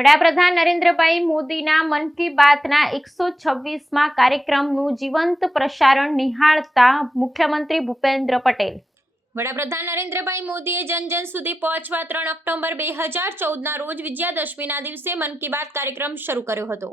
વડાપ્રધાન નરેન્દ્રભાઈ મોદીના મન કી બાતના એકસો છવ્વીસમાં કાર્યક્રમનું જીવંત પ્રસારણ નિહાળતા મુખ્યમંત્રી ભૂપેન્દ્ર પટેલ. વડાપ્રધાન નરેન્દ્રભાઈ મોદીએ જન જન સુધી પહોંચવા ત્રણ ઓક્ટોબર બે હજાર ચૌદના રોજ વિજયાદશમીના દિવસે મન કી બાત કાર્યક્રમ શરૂ કર્યો હતો.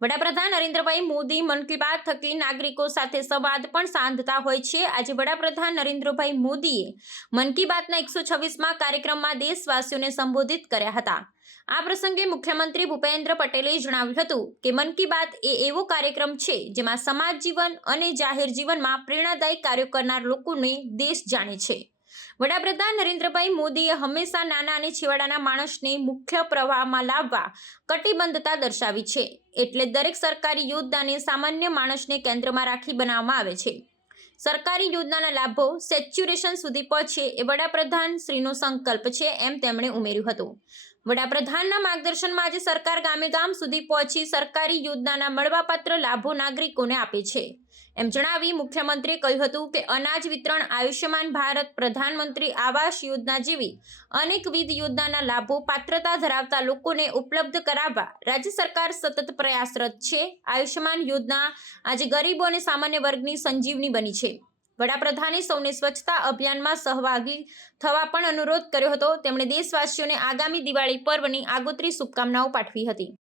વડાપ્રધાન નરેન્દ્રભાઈ મોદી મન કી બાત થકી નાગરિકો સાથે સંવાદ પણ સાંધતા હોય છે. આજે વડાપ્રધાન નરેન્દ્રભાઈ મોદીએ મન કી બાતના એકસો છવ્વીસમાં કાર્યક્રમમાં દેશવાસીઓને સંબોધિત કર્યા હતા. આ પ્રસંગે મુખ્યમંત્રી ભૂપેન્દ્ર પટેલે જણાવ્યું હતું કે મન કી બાત એ એવો કાર્યક્રમ છે જેમાં સમાજ જીવન અને જાહેર જીવનમાં પ્રેરણાદાયી કાર્યો કરનાર લોકોને દેશ જાણે છે. વડાપ્રધાન નરેન્દ્રભાઈ મોદીએ હંમેશા નાના અને છેવાડાના માણસને મુખ્ય પ્રવાહમાં લાવવા કટિબદ્ધતા દર્શાવી છે. એટલે દરેક સરકારી યોજનાને સામાન્ય માણસને કેન્દ્રમાં રાખી બનાવવામાં આવે છે. સરકારી યોજનાના લાભો સેચ્યુરેશન સુધી પહોંચે એ વડાપ્રધાન શ્રીનો સંકલ્પ છે એમ તેમણે ઉમેર્યું હતું. વડાપ્રધાનના માર્ગદર્શનમાં આજે સરકાર ગામે ગામ સુધી પહોંચી સરકારી યોજનાના મળવાપાત્ર લાભો નાગરિકોને આપે છે. એમ જણાવી મુખ્યમંત્રીએ કહ્યું હતું કે અનાજ વિતરણ આયુષ્યમાન ભારત, પ્રધાનમંત્રી આવાસ યોજના જેવી અનેકવિધ યોજનાના લાભો પાત્રતા ધરાવતા લોકોને ઉપલબ્ધ કરાવવા રાજ્ય સરકાર સતત પ્રયાસરત છે. આયુષ્યમાન યોજના આજે ગરીબો અને સામાન્ય વર્ગની સંજીવની બની છે. વડાપ્રધાને સૌને સ્વચ્છતા અભિયાનમાં સહભાગી થવા પણ અનુરોધ કર્યો હતો. તેમણે દેશવાસીઓને આગામી દિવાળી પર્વની આગોતરી શુભકામનાઓ પાઠવી હતી.